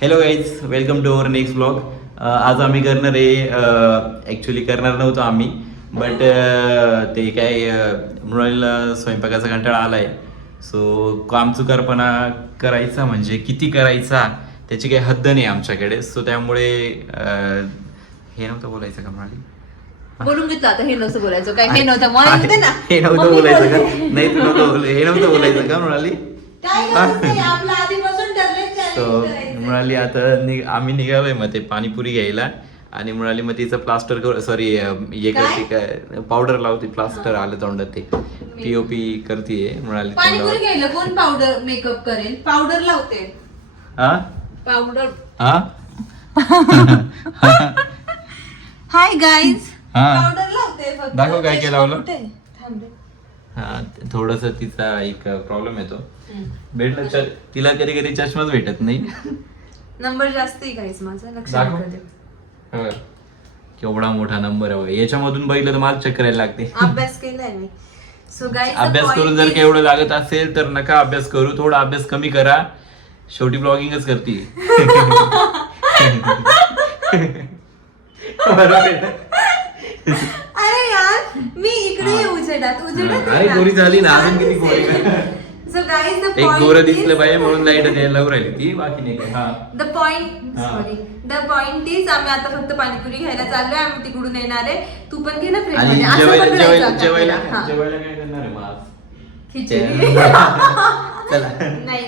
Hello guys, welcome to our next blog. आज आम्ही करणार आहे, ॲक्च्युली करणार नव्हतो आम्ही, बट ते काय मृणालीला स्वयंपाकाचा कंटाळा आला आहे. सो कामचुकारपणा करायचा म्हणजे किती करायचा त्याची काही हद्द नाही आमच्याकडे. सो त्यामुळे हे नव्हतं बोलायचं का मृणाली? बोलून घेतलं आता. हे नव्हतं बोलायचं काय? हे नव्हतं मला येते ना. हे नव्हतं बोलायचं का? नाही तू नव्हतं हे नव्हतं बोलायचं का मृणाली? काय नाही, आपलं आधीपासून ठरलंय सो challenge करायचं. मृणाली आता आम्ही निघालोय मग ते पाणीपुरी घ्यायला. आणि मृणाली मग तिचं प्लास्टर सॉरी हे करते काय, पावडर लावते, प्लास्टर आलं तोंडात, ते पीओपी करतीये मृणाली पाणीपुरी तोंडावर. घ्यायला कोण पावडर मेकअप करेल? पावडर लावते. हा पावडर. हा हाय गाईज. हा. पावडर लावते फक्त. दाखव काय केलं लावलं? कुठे? थांब रे. हा थोडस तिचा एक प्रॉब्लेम येतो. भेटलं तिला कधी कधी चष्माच भेटत नाही. नंबर जास्त आहे गाईज माझा, लक्षात दाखव. ठेवा. हो. केवढा मोठा नंबर आहे याच्यामधून बघितलं तर मला चक्कर यायला लागते. अभ्यास केलाय मी. सो गाईज अभ्यास करून जर का एवढं लागत असेल तर नका अभ्यास करू, थोडा अभ्यास कमी करा. शेवटी ब्लॉगिंगच करते. अरे यार, मी इकडे ये उजेडात. उजेडात अरे गोरी झाली ना, अजून किती गोरी? सो गाईज द एक गोरं दिसलं पाहिजे म्हणून लाईट द्यायला लावून राहिली ती, बाकी नाही काय. हा द पॉइंट इज आम्ही आता फक्त पाणीपुरी घ्यायला चाललोय. आम्ही तिकडून येणार आहे. तू पण घे ना फ्रेंड आणि मध्ये. असं जेवायला पकडायचं जेवायला आता जेवायला आपल्याला. हा. जेवायला काय करणार आहे मग आज? खिचडी. चला. नाही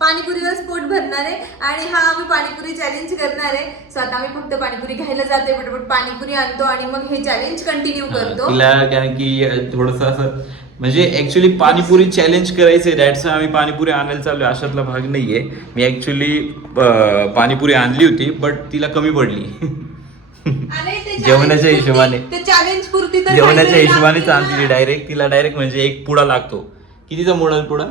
पाणीपुरीवर पोट भरणार आहे. आणि हा आम्ही पाणीपुरी चॅलेंज करणार आहे. सो आता आम्ही फक्त पाणीपुरी घ्यायला जातोय, पटपट पाणीपुरी आणतो आणि मग हे चॅलेंज कंटिन्यू करतो. तिला कारण की थोडस असं म्हणजे ऍक्च्युली पाणीपुरी चॅलेंज करायचंय, दॅट्स आम्ही पाणीपुरी आणायला चाललोय. अशातला भाग नाहीये. मी ऍक्च्युली पाणीपुरी आणली होती बट तिला कमी पडली. अरे ते जेवणाच्या challenge हिशोबाने. पुरती- ते चॅलेंज पुरती तर जेवणाच्या काहीतरी हिशोबाने लागते आणली ना. डायरेक्ट. तिला डायरेक्ट म्हणजे एक पुडा लागतो. कितीचा मोडाल पुडा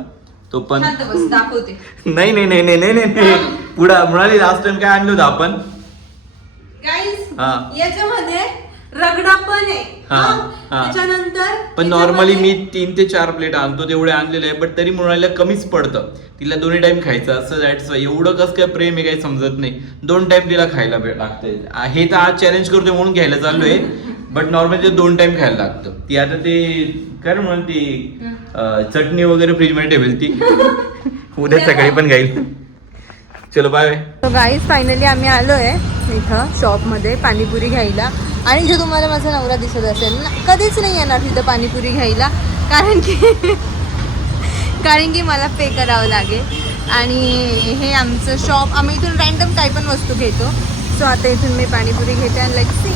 तो पण? शांत बस, दाखवते. नाही नाही नाही नाही नाही नाही पुडा म्हणाली. लास्ट टाइम काय आणलं होतं आपण? गाईज हा. याच्यामध्ये रगडा पण आहे. हा, हा. हा. त्याच्यानंतर पण नॉर्मली मी 3 ते 4 प्लेट आणतो, तेवढे आणलेले आहे. बट तरी म्हणायला कमीच पडतं. तिला दोन्ही टाइम खायचं असं दॅट्स एवढं कसं काय प्रेम आहे काही समजत नाही. 2 टाइम तिला खायला लागतंय. हे तर आज चॅलेंज करतोय म्हणून घ्यायला चाललोय. बट नॉर्मली ते 2 टाइम खायला लागतं. ती आता ते काय म्हणून ती चटणी वगैरे फ्रीज मध्ये ठेवेल ती. उद्या सकाळी पण खाईल. चलो बाय. गाईज फायनली आम्ही आलोय इथं शॉपमध्ये पाणीपुरी घ्यायला. आणि इथे तुम्हाला माझा नवरा दिसत असेल ना, कधीच नाही येणार तिथं पाणीपुरी घ्यायला, कारण की मला पे करावं लागेल. आणि हे आमचं शॉप, आम्ही इथून रँडम काही पण वस्तू घेतो. सो आता इथून मी पाणीपुरी घेते आणि लेट्स सी.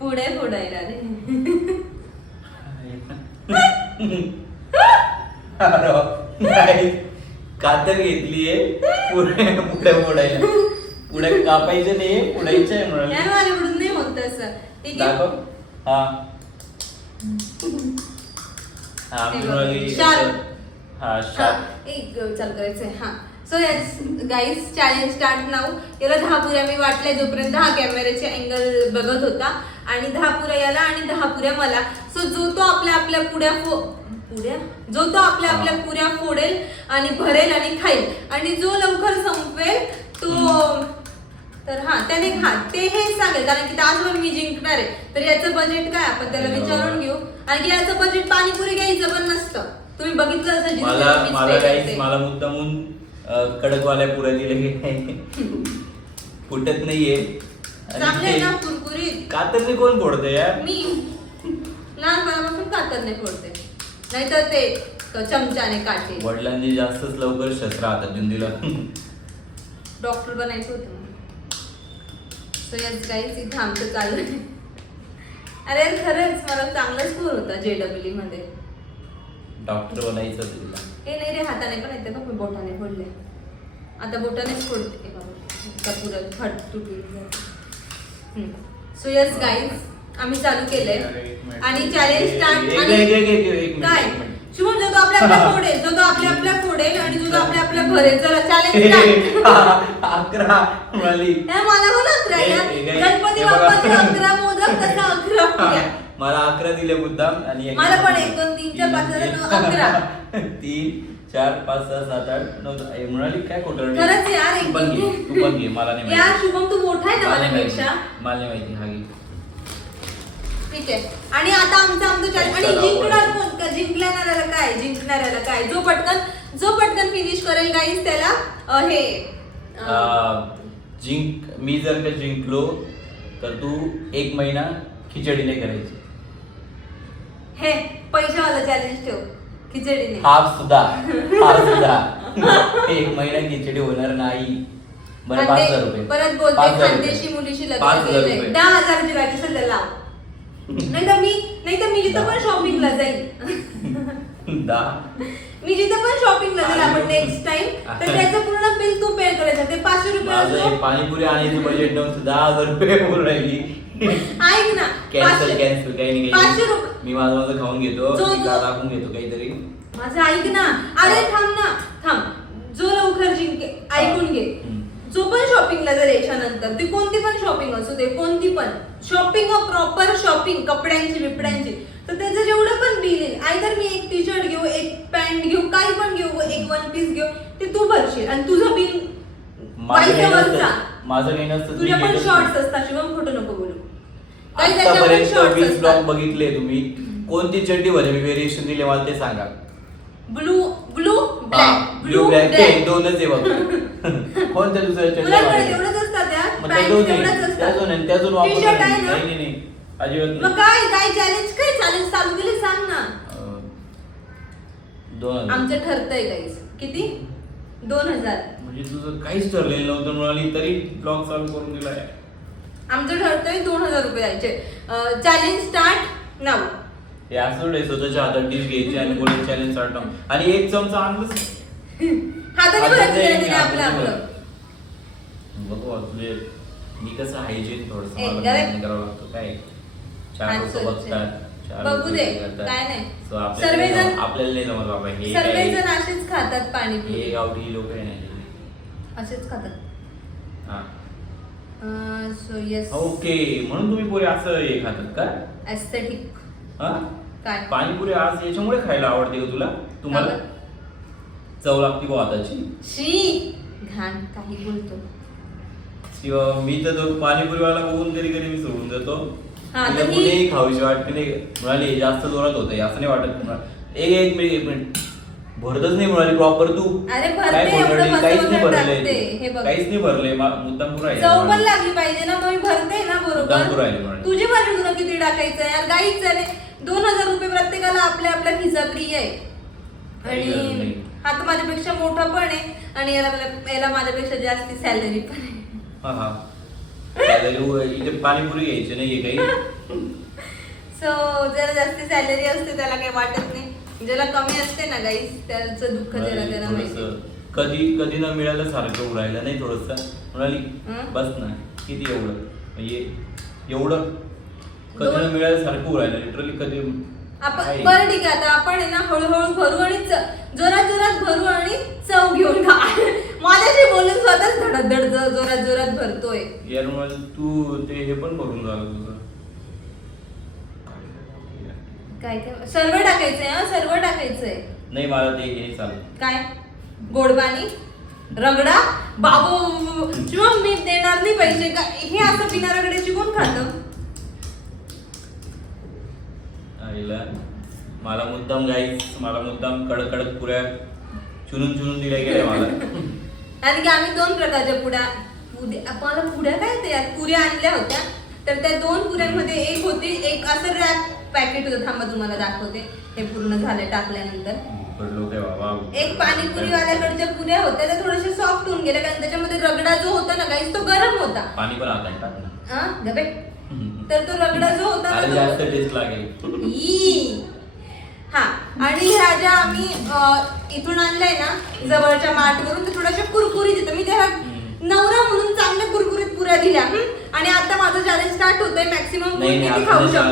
पुढे फोडायला रे. कातर घेतलीये पुढे मोडायला. पुढे कापायचं नाही, पुढायचं आहे म्हणून. नाही, माझ्याकडून नाही होत तसं. ठीक आहे. दाखव. हा हा मृणाली. हा शार्प. एक चालू करायचंय. हा. So yes guys, challenge start now. याला 10 पुऱ्या मी वाटल्या, जोपर्यंत हा कॅमेऱ्याचे अँगल बघत होता. आणि 10 पुऱ्या याला आणि 10 पुऱ्या मला. सो जो तो आपल्या पुऱ्या पुऱ्या फोडेल आणि भरेल आणि खाईल. आणि जो लवकर संपवेल तो तर त्याने ते हे सांगेल, कारण की तासभर मी जिंकणार आहे. तर याचं बजेट काय आपण त्याला विचारून घेऊ. आणि याचं बजेट पाणीपुरी घ्यायचं पण नसतं. तुम्ही बघितलं असेल. मला मुद्दामून कडकवाल्या पुऱ्या दिले. फुटत नाहीये. चांगले ना कुरकुरीत. कातरने कोण फोडते यार? मी लहानपणापासून कातरने फोडते, नाहीतर ते चमच्याने काटे. वडिलांनी जास्तच लवकर शस्त्र हातात देऊन दिलं. डॉक्टर बनायचं होतं. सो यस गाईज, इथं आमचं चालू आहे. अरे खरंच मला चांगला स्कोर होता JEE मध्ये. डॉक्टर बनायचं होतं तिला. हे नाही रे, हाताने पण येते बघ. मी बोटाने फोडले. आता बोटानेच फोडते पुरं फट तुटून. सो यस गाईज, आम्ही चालू केलंय आणि चॅलेंज स्टार्ट. काय शुभम, जो तो आपल्या फोडेल आणि जो तो आपल्या भरेल. चला चॅलेंज स्टार्ट. 11 म्हणाली. मला बोल 11 यार. गणपती बाप्पाचे 11 मोदक, तसं 11 पुऱ्या. मला 11 दिले मुद्दाम आणि मला पण 1 2 3 4 5 6 11 3 4 5 6 7 8 9 म्हणाली काय खोटं खरंच यार तू पण घे मला नाही यार शुभम तू मोठा आहे ना माझ्यापेक्षा मला नाही माहिती हा घे ठीक आहे. आणि आता आमचं चॅलेंज आणि जिंकणार कोण का जिंकणाऱ्याला काय जो पटकन फिनिश करेल गाईस त्याला मी जर का जिंकलो तर तू 1 महिना खिचडी नाही करायची. हे पैशावाला चॅलेंज ठेव खिचडीने. हाफ सुद्धा 1 महिना खिचडी होणार नाही. बरं 5,000 रुपये परत बोलते खानदेशी मुलीशी लग्न केलंय 10,000 ची बाकी सध्या लाव. नाही तर मी जिथं पण शॉपिंगला जाईल मी जिथं पण शॉपिंगला जाईल आपण नेक्स्ट टाइम तर त्याचं पूर्ण बिल तू पे करायचं. ते 500 रुपये पाणीपुरी आणायचं बजेट नव्हतं 10,000 रुपये बोल राहिली. ऐक ना कॅन्सल काही नाही 500 रुपये मी माझं खाऊन घेतो दाखवून घेतो काहीतरी. माझं ऐक ना अरे थांब जो लवकर जिंके ऐकून घे. जो पण शॉपिंगला जर याच्यानंतर ती कोणती पण शॉपिंग असू दे कोणती पण शॉपिंग प्रॉपर शॉपिंग कपड्यांची बिपड्यांची तर त्याचं जेवढं पण बिल येईल आयदर मी 1 टी शर्ट घेऊ 1 पॅन्ट घेऊ काही पण घेऊ 1 वन पीस घेऊ ते तू भरशील आणि तुझं बिल माझं काही नसतं. तुझ्या पण शॉर्ट्स असतात शिवम खोटं नको बोलू. आतापर्यंत 20 ब्लॉग बघितले तुम्ही कोणती चड्डी मध्ये मी व्हेरिएशन दिले मला ते सांगा. ब्लू ब्लॅक ते दोनच आहे बघ. कोणत्या दुसऱ्या चड्डी एवढंच असतात त्या त्यातून नाही अजिबात मग काय चॅलेंज चालू केले सांग ना. 2000 आमचं ठरतंय गाईस किती 2000 म्हणजे तुझं काहीच ठरलेलं नव्हतं म्हणाली तरी ब्लॉग चालू करून दिलाय. आमचं ठरतंय 2000 रुपये द्यायचे. चॅलेंज स्टार्ट नाव. हे असं स्वतःच्या हातात डिश घ्यायची आणि बोलायचं चॅलेंज स्टार्ट आणि 1 चमचा आणलंच हाताने भरायचं आपलं बघू तुझे मी कसं हायजीन थोडंसं करावं लागतं काय 4 लोक बघतात बघू दे काय नाही सर्वजण आपल्याला नाही जमत बाबा हे सर्वजण असेच खातात पाणीपुरी. हे गावठी लोक आहे नाही असेच खातात. हा सो यस ओके म्हणून तुम्ही पुरे असं हे खातात का एस्थेटिक. हा काय पाणीपुरी आज याच्यामुळे खायला आवडते का तुला तुम्हाला चव लागते बा आताची शी घाण काही बोलतो शिवा मी तर तो पाणीपुरीवाला बघून कधी मी सोडून जातो. कुठेही खाऊशी वाटते नाही म्हणाली जास्त जोरात होतंय असं नाही वाटत. एक मिनिट भरतच नाही म्हणाली प्रॉपर तू अरे काहीच नाही भरलंय काहीच नाही भरलंय मुद्दाम पुरा चव पण लागली पाहिजे ना मग भरते ना बरोबर. तुझी माझी तुला किती टाकायचं यार गाईच आहे 2000 रुपये प्रत्येकाला आपल्या खिसा प्रिय आहे. आणि हा तर माझ्यापेक्षा मोठा पण आहे आणि याला माझ्यापेक्षा जास्ती सॅलरी पण आहे. इथे पाणीपुरी घ्यायची नाहीये काही. सो ज्याला जास्ती सॅलरी असते त्याला काही वाटत नाही ज्याला कमी असते ना गाईस त्याचं दुःख त्याला माहिती. कधी न मिळालं सारखं उडायला नाही थोडस म्हणाली बस ना किती एवढं म्हणजे एवढं कधी न मिळालं सारखं उडायला लिटरली कधी आपण बरं ठीक आहे आता आपण आहे ना हळूहळू भरू आणि जोरात भरू आणि चव घेऊन खा. माझ्याशी बोलून स्वतःच धडधड जोरात भरतोय यार मला तू ते हे पण भरून झालं तुझं काय सर्व टाकायचंय नाही मला ते हे चालेल काय गोड पाणी रगडा बाबू किंवा मी देणार नाही पैसे का हे असं बिना रगड्याची कोण खातं. मला मुद्दाम कडक पुऱ्या चुनून दिल्या गेल्या मला. आणि की आम्ही 2 प्रकारच्या पुड्या काय ते पुऱ्या आणल्या होत्या तर त्या 2 पुऱ्यांमध्ये एक होती एक असं रॅप पॅकेट होतं. थांबा तुम्हाला दाखवते हे पूर्ण झालं टाकल्यानंतर. एक पाणीपुरी वाल्याकडच्या पुऱ्या होत्या त्या थोड्याशा सॉफ्ट होऊन गेल्या कारण त्याच्यामध्ये रगडा जो होता ना गाईस तो गरम होता. पाणी पण आता तर तो रगडा जो होता ना जास्त टेस्ट लागेल. हा आणि ह्या ज्या आम्ही इथून आणलंय ना जवळच्या मार्टवरून ते थोड्याशा कुरकुरीत येतं. मी त्याला नवरा म्हणून चांगल्या कुरकुरीत पुऱ्या दिल्या. आणि आता माझं चॅलेंज स्टार्ट होतंय मॅक्सिमम किती खाऊ शकतो.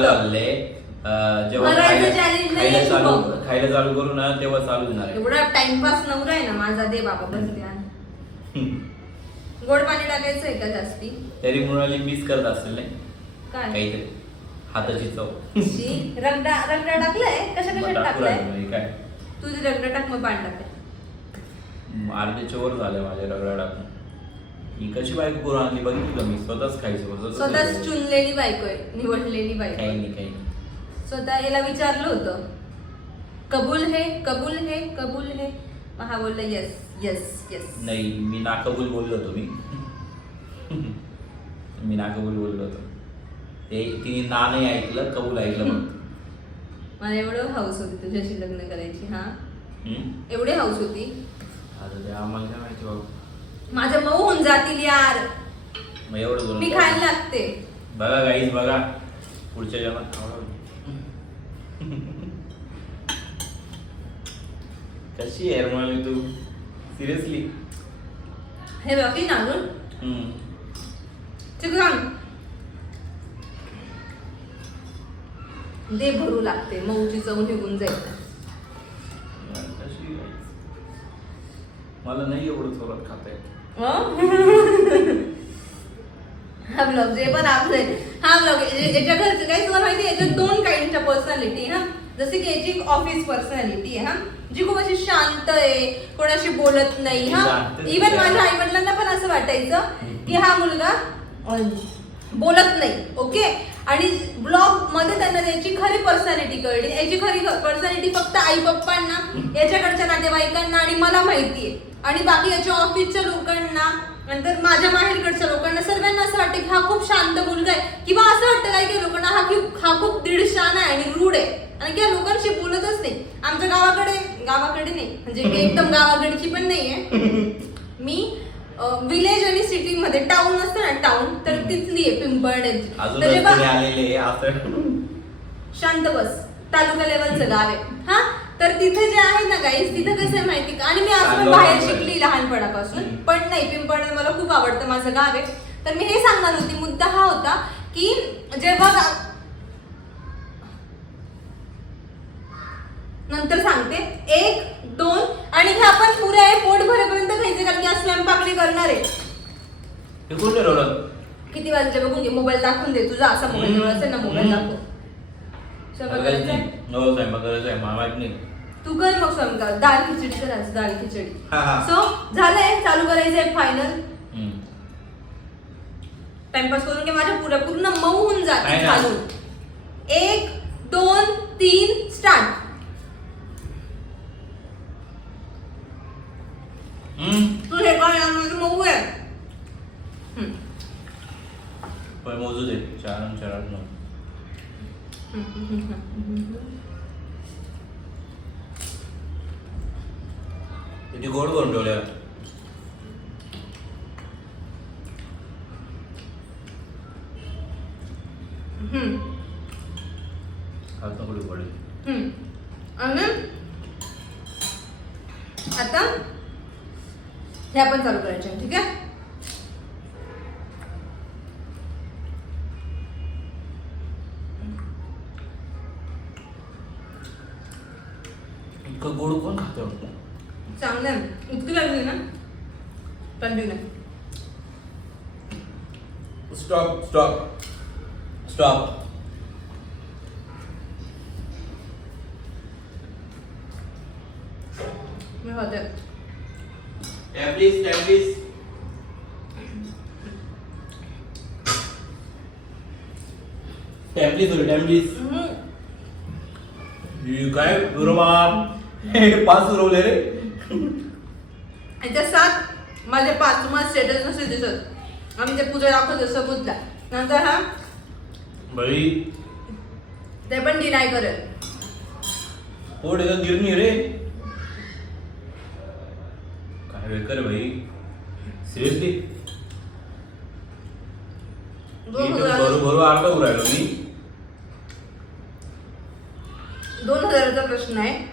खायला चालू करू ना तेव्हा चालू होणार आहे. एवढा टाइमपास नवरा आहे ना माझा दे बाबा बस द्या. गोड पाणी टाकायचं आहे का जास्ती तरी मुलाली मिस करत असेल नाही काय काहीतरी हाताची चव. शी, रगडा रगडा टाकलाय कशा मग कशात टाकू टाकलाय राहिलो मी, काय तुझी रगडा टाक मग पाणी टाकते अर्ध्याच्या वर झालं माझ्या रगडा टाकून. ही कशी बायको करून आणली बघितली का मी, स्वतःच खायचं स्वतःच चुनलेली बायको आहे, निवडलेली बायको काही आहे. नाही काही नाही. स्वतः याला विचारलं होतं कबूल है कबूल है कबूल है, मग हा बोलला येस येस येस. नाही मी नाकबूल बोललो होतो मी नाकबूल बोललो होतो. ते तिने ना नाही ऐकलं, कबूल ऐकलं मग. मला एवढं हाऊस होती तुझ्याशी लग्न करायची. हा एवढी हाऊस होती. आता ते आम्हाला काय माहिती बाबा. माझं मऊ होऊन जातील यार, मग एवढं बोलून मी काय? खायला लागते. बघा गाईज बघा पुढच्या जन्मात कशी आहे यार मला तू सिरियसली. हे बाकी नागून ठीक सांग दे भरू लागते, मऊची चव निघून जाईल. कशी मला नाही एवढं जोरात खाता येत. हा ब्लॉग जे पण आपले हा ब्लॉग याच्या घरचं काही तुम्हाला माहिती आहे, याच्यात दोन काइंडच्या पर्सनॅलिटी. हा जसे की याची एक ऑफिस पर्सनॅलिटी आहे, हा जी खूप अशी शांत आहे, कोणाशी बोलत नाही. हा इवन माझ्या आई वडिलांना पण असं वाटायचं की हा मुलगा बोलत नाही. ओके, आणि ब्लॉग मध्ये त्यांना त्याची खरी पर्सनॅलिटी कळली. याची खरी पर्सनॅलिटी फक्त आई पप्पांना, याच्याकडच्या नातेवाईकांना आणि मला माहितीये. आणि बाकी याच्या ऑफिसच्या लोकांना, नंतर माझ्या माहेरकडच्या लोकांना, सर्वांना असं वाटतं की हा खूप शांत मुलगा आहे, किंवा असं वाटतं काही लोकांना हा खूप दीडशान आहे आणि रूढ आहे आणि त्या लोकांशी बोलतच नाही. आमच्या गावाकडे नाही, म्हणजे मी एकदम गावाकडची पण नाहीये. मी विलेज आणि सिटी मध्ये, टाउन असतं ना टाउन, तर तिथली आहे पिंपळनेरची. तर जेव्हा शांत बस तालुका लेवलचं गाव आहे. हा तर तिथे जे आहे ना गाईस, तिथे कसं आहे माहिती का, आणि मी असं बाहेर शिकली लहानपणापासून, पण नाही पिंपळनेर मला खूप आवडतं, माझं गाव आहे. तर मी हे सांगणार होती, मुद्दा हा होता की जेव्हा नंतर सांगते 1 2 आणि हे आपण पुरे पोट भरेपर्यंत खायचे, कारण की आज स्वयंपाक करणार आहे. किती वाजले बघून घे, मोबाईल दाखवून दे तुझा. असा मोबाईल जवळ असेल ना, मोबाईल दाखव. स्वयंपाक करायचंय तू कर मग स्वयंपाक. डाळ खिचडी करायचं, डाळ खिचडी. सो झालंय, चालू करायचंय फायनल. टाइमपास करून घे, माझ्या पूर्ण मऊ होऊन जाते खालून. 1 2 3 स्टार्ट. तू हे काय यामध्ये मऊ आहे. मोजू दे 4 आणि 4 8 9. किती गोड करून ठेवल्या. आता कुठे पडेल. आणि आता हे आपण चालू करायचे, ठीक आहे. इतकं गोड कोण खातं. चांगलं आहे, इतकी लागली ना. कंटिन्यू. Stop stop stop. मी होते प्लीज काय हे 5 उरवले रे. याच्या 7 माझे 5 तुम्हाला स्टेटस नसेल दिसत. आम्ही ते पूजा दाखवतो सबूतला. नंतर हा बळी ते पण डिनाय करेल. पोट एकदम गिरणी रे. काय बेकार भाई, सिरियसली. बरोबर अर्धा उरायलो मी. 2000चा प्रश्न आहे.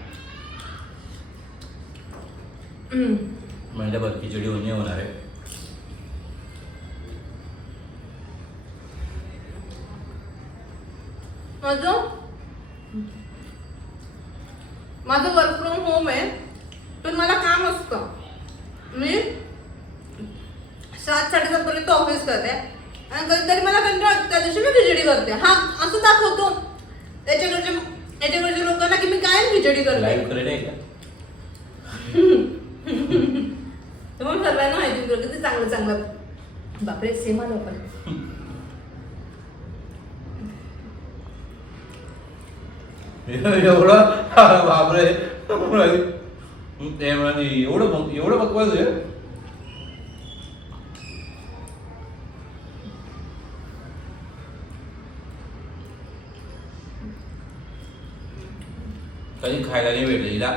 महिन्याभर खिचडी होणार आहे. माझं वर्क फ्रॉम होम आहे, पण मला काम असतं. मी 7 साडेसात पर्यंत ऑफिस करते. आणि कधीतरी मला कंटाळा त्या दिवशी मी खिचडी करते. हा असं दाखवतो याच्याकडच्या लोकांना की मी कायम खिचडी करते. लाईव्ह करेल आहे का? तुम्हाला सर्वांना माहिती कर किती चांगलं चांगलं. बापरे सेम आलो पण. एवढं बापरे ते म्हणाले एवढं बकवास आहे. कधी खायला नाही भेटलं हिला.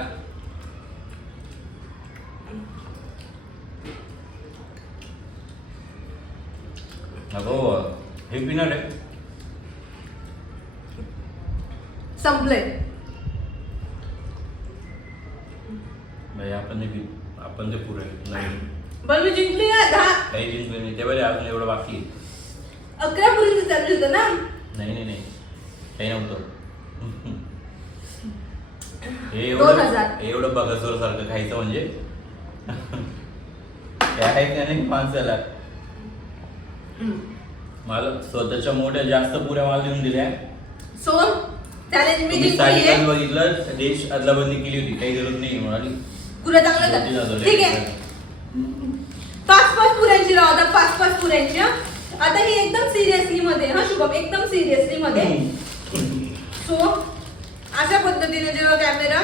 अगो हे पिणार आहे संपले. आपण ते पुरे नाही पण मी जिंकली ना 10. काही जिंकले नाही ते बरे अजून एवढं बाकी 11 पर्यंत चालली होतं ना. नाही काही नव्हतं. हे 2000. एवढं बघसोर सारखं खायचं म्हणजे काय आहे का नाही माणसाला. मला स्वतःच्या मोठ्या जास्त पुऱ्या मला देऊन दिल्या. सो चॅलेंज मी तुम्ही जिंकली आहे. सायकल बघितलं देश अदलाबदली केली होती काही गरज नाही म्हणाली. पुऱ्या चांगलं होतं. ठीक आहे 5 पुऱ्यांची राव आता 5 पुऱ्यांची. आता ही एकदम सिरियसली मध्ये हा शुभम एकदम सिरियसली मध्ये. सो अशा पद्धतीने जेव्हा कॅमेरा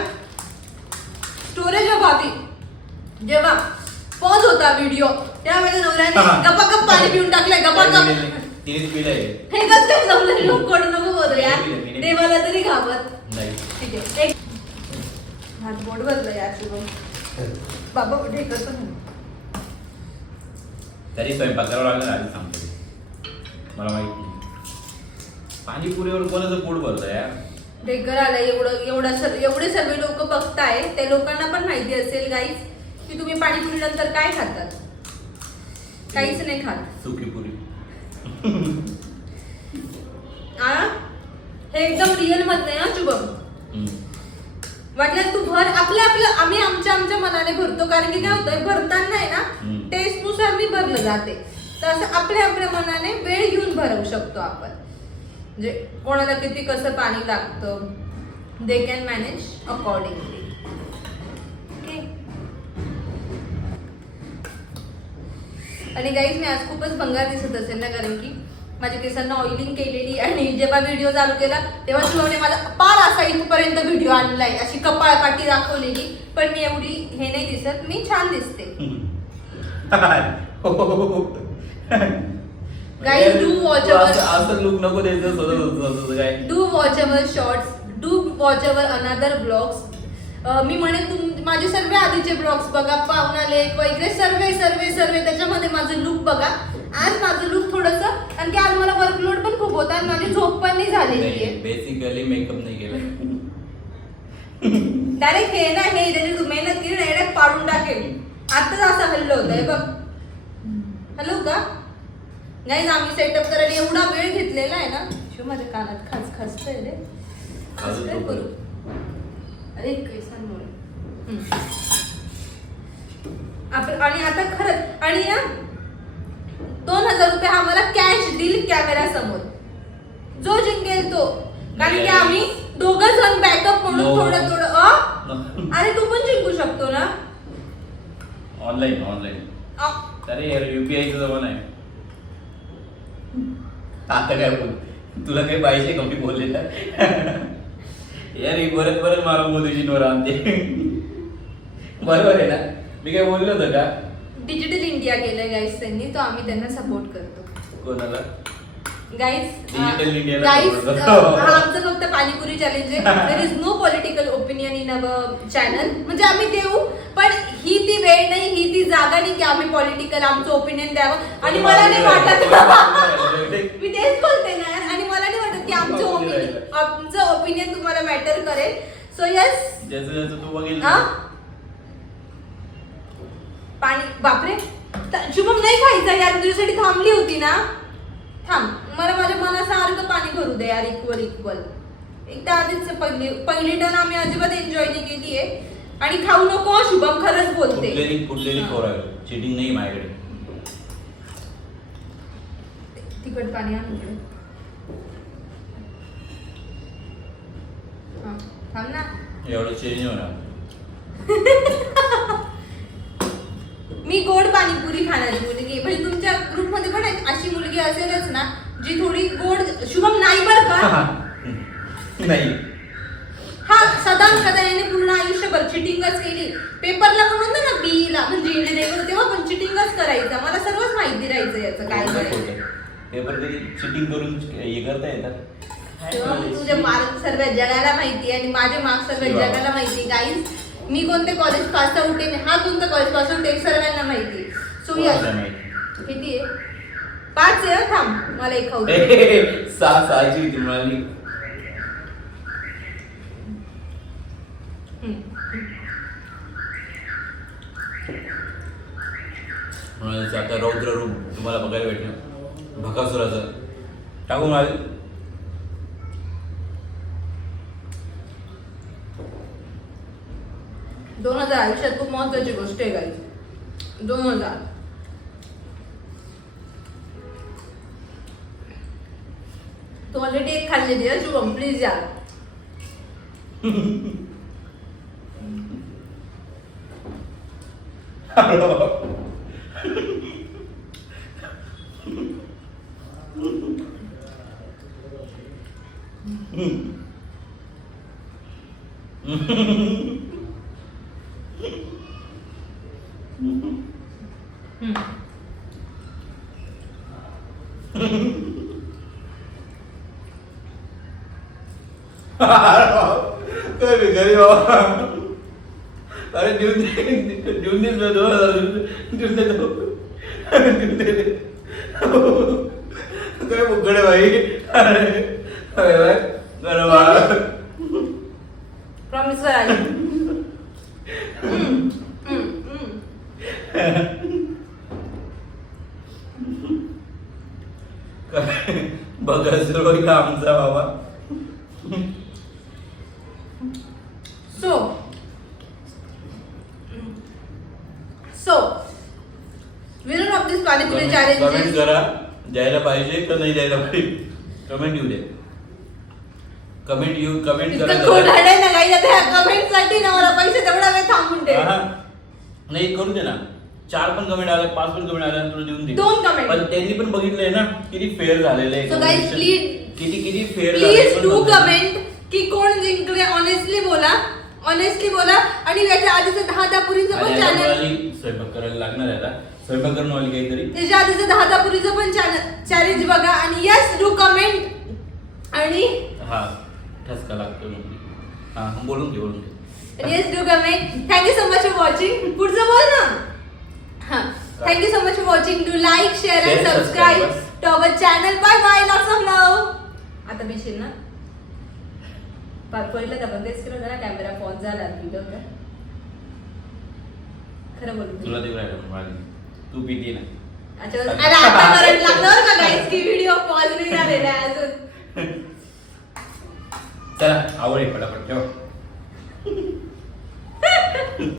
स्टोरेज अभावी जेव्हा पॉज होता व्हिडिओ तेव्हा माझ्या नवऱ्याने गपागप पाणी पिऊन टाकलंय. गपागप तिनेच पिलंय. हे कसं काय जमलं. लोक कोण नको बोलू यार. देवाला तरी घाबत नाही. ठीक आहे. एक हात बोट बदल यार शुभम. बाबा कुठे करतो तरी स्वयंपाक करावं लागलं आधी सांगतो. मला माहित नाही पाणीपुरीवर कोणाचं पोट भरतं यार. ढेकर आला. एवढे सगळे लोक बघताय त्या लोकांना पण माहिती असेल गाईज की तुम्ही पाणीपुरी नंतर काय खातात. काहीच नाही खात. सुकी पुरी. हे एकदम रिअल मध्ये ना शुभम. वाटलं तू भर आम्ही आमच्या मनाने भरतो. कारण की काय होतं भरताना आहे ना टेस्ट नुसार मी भरलं जाते. तर असं आपल्या मनाने वेळ घेऊन भरवू शकतो आपण. म्हणजे कोणाला किती कसं पाणी लागतं दे कॅन मॅनेज अकॉर्डिंगली. आणि गाईज मी आज खूपच भंगार दिसत असेल ना कारण की माझ्या केसांना ऑइलिंग केलेली आणि जेव्हा व्हिडिओ चालू केला तेव्हा शिवने माझा पार असा इथपर्यंत व्हिडिओ आणलाय. अशी कपाळपाटी दाखवलेली. पण मी एवढी हे नाही दिसत. मी छान दिसते. गाईज डू वॉच असं लुक नको द्यायचं स्वतः काय. Do watch our shorts. Do watch our another blogs. मी म्हणेन माझे सर्व आधीचे ब्लॉग्स बघा. पाहुणा लेक वगैरे सर्वे त्याच्यामध्ये माझं लुक बघा. आज माझं लुक थोडस कारण की आज मला वर्कलोड पण खूप होता आणि माझी झोप पण नाही झालेली आहे. बेसिकली मेकअप नाही केला. डायरेक्ट हे ना हे त्याची मेहनत केली डायरेक्ट पाडून टाकेल. आताच असं हल्लं होतंय बघ. हॅलो का नाही आम्ही सेटअप करायला एवढा वेळ घेतलेला आहे ना. शिव माझ्या कानात खासतंय रे. असं काय करू. अरे केसांमुळे आपण. आणि आता खरंच आणि ना 2000 रुपये हा मला कॅश देईल कॅमेरा समोर. जो जिंकेल तो. कारण की आम्ही दोघं जण बॅकअप म्हणून थोडं अरे तू पण जिंकू शकतो ना. ऑनलाईन अरे यार UPI चा जमाना आहे. आता काय बोल तुला काही पाहिजे का मी बोललेलं यार ही परत मला मोदीजींवर आणते. बरोबर आहे ना मी काय बोललो होतं का. डिजिटल इंडिया केलंय गाईज त्यांनी. तो आम्ही त्यांना सपोर्ट करतो. कोणाला गाईज डिजिटल इंडियाला गाईज support करतो. हा आमचं फक्त पाणीपुरी चॅलेंज आहे. There is no political opinion in our channel. म्हणजे आम्ही देऊ पण ही ती वेळ नाही ही ती जागा नाही की आम्ही पॉलिटिकल आमचं ओपिनियन द्यावं. आणि मला नाही वाटत मी तेच बोलते ना आणि मला नाही वाटत की आमचं ओपिनियन तुम्हाला मॅटर करेल. सो यस ज्याचं तू बघितलं पाणी. बापरे शुभम नाही खायचं यार. तुझ्यासाठी थांबली होती ना. थांब मला माझ्या मनासारखं पाणी भरू दे यार. इक्वल एकदा आधीच पहिली टर्न आम्ही अजिबात एन्जॉय नाही केली आहे. आणि खाऊ नको शुभम खरंच बोलते. फुटलेली खोराक चिटिंग नाही माझ्याकडे. तिखट पाणी आण इकडे. हा, थांब ना. एवढं चेंज होणार. मी गोड पाणीपुरी खाणारी मुलगी, म्हणजे तुमच्या ग्रुपमध्ये पण अशी मुलगी असेलच ना जी थोडी गोड. शुभम नाही बरं का. नाही. हा सदा याने पूर्ण आयुष्यभर चिटिंगच केली. पेपरला पण म्हणतो ना बीला म्हणजे इंजिनिअरिंग तेव्हा पण चिटिंगच करायचं. मला सर्वच माहिती राहायचं याचं काय करायचं. पेपर कधी चिटिंग करून हे करता येतात. तुझे मार्क सर्व जगाला माहिती आणि माझे मार्क्स सर्व जगाला माहिती. गाईज मी कोणते कॉलेज पास आउट आहे, हा कोणतं कॉलेज पास आउट आहे सर्वांना माहिती. सो यस किती आहे? 5 आहे. थांब मला एक खाऊ दे. 6 ची तुम्हाला. आता रौद्र रूप तुम्हाला बघायला भेटलं भकासुराचं. टाकून आले. दोन 2000 आयुष्यात खूप महत्वाची गोष्ट आहे गाईज. 2000 तू ऑलरेडी एक खाल्लेली आहे शुभम, प्लीज या. काय भिकारी बाबा. अरे देऊन दे 2000 देऊन दे. काय मुकडे भाई. अरे प्रॉमिस कर आली. बघा सर्व आमचा बाबा. So winner of this panipuri challenge. Comment करा द्यायला पाहिजे का नाही द्यायला पाहिजे. कमेंट येऊ दे. कमेंट करा. खोडाडे ना गाईज. आता कमेंट साठी ना मला पैसे तेवढा वेळ थांबून ठेव. नाही करू दे ना. 4 पण कमेंट आले 5 पण कमेंट आले तुला देऊन दे. 2 कमेंट पण त्यांनी पण बघितलंय ना किती फेअर झालेलं आहे. सो गाईज किती फेअर प्लीज डू कमेंट की कोण जिंकले. ऑनेस्टली बोला आणि याच्या आधीचं 10 पुरीचं पण चॅनल स्वयंपाक करायला लागणार आहे. आता स्वयंपाक करून आली काहीतरी. त्याच्या आधीचं 10 पुरीचं पण चॅलेंज बघा आणि यस डू कमेंट आणि हा ठसका लागतो. हा बोलून घे. Yes do comment. Thank you so much for watching. पुढचं बोल ना. हा thank you so much for watching. Do like share and subscribe to our channel. Bye bye. Lots of love. आता बेशील ना पहिलं तर तेच केलं जरा कॅमेरा पॉज झाला व्हिडिओ का खरं बोलू तुला देऊ राहिला तू पिती ना. अच्छा अरे आता करंट लागणार का गाईस की व्हिडिओ पॉज नाही झालेला आहे अजून. चला आवड पटापट ठेव.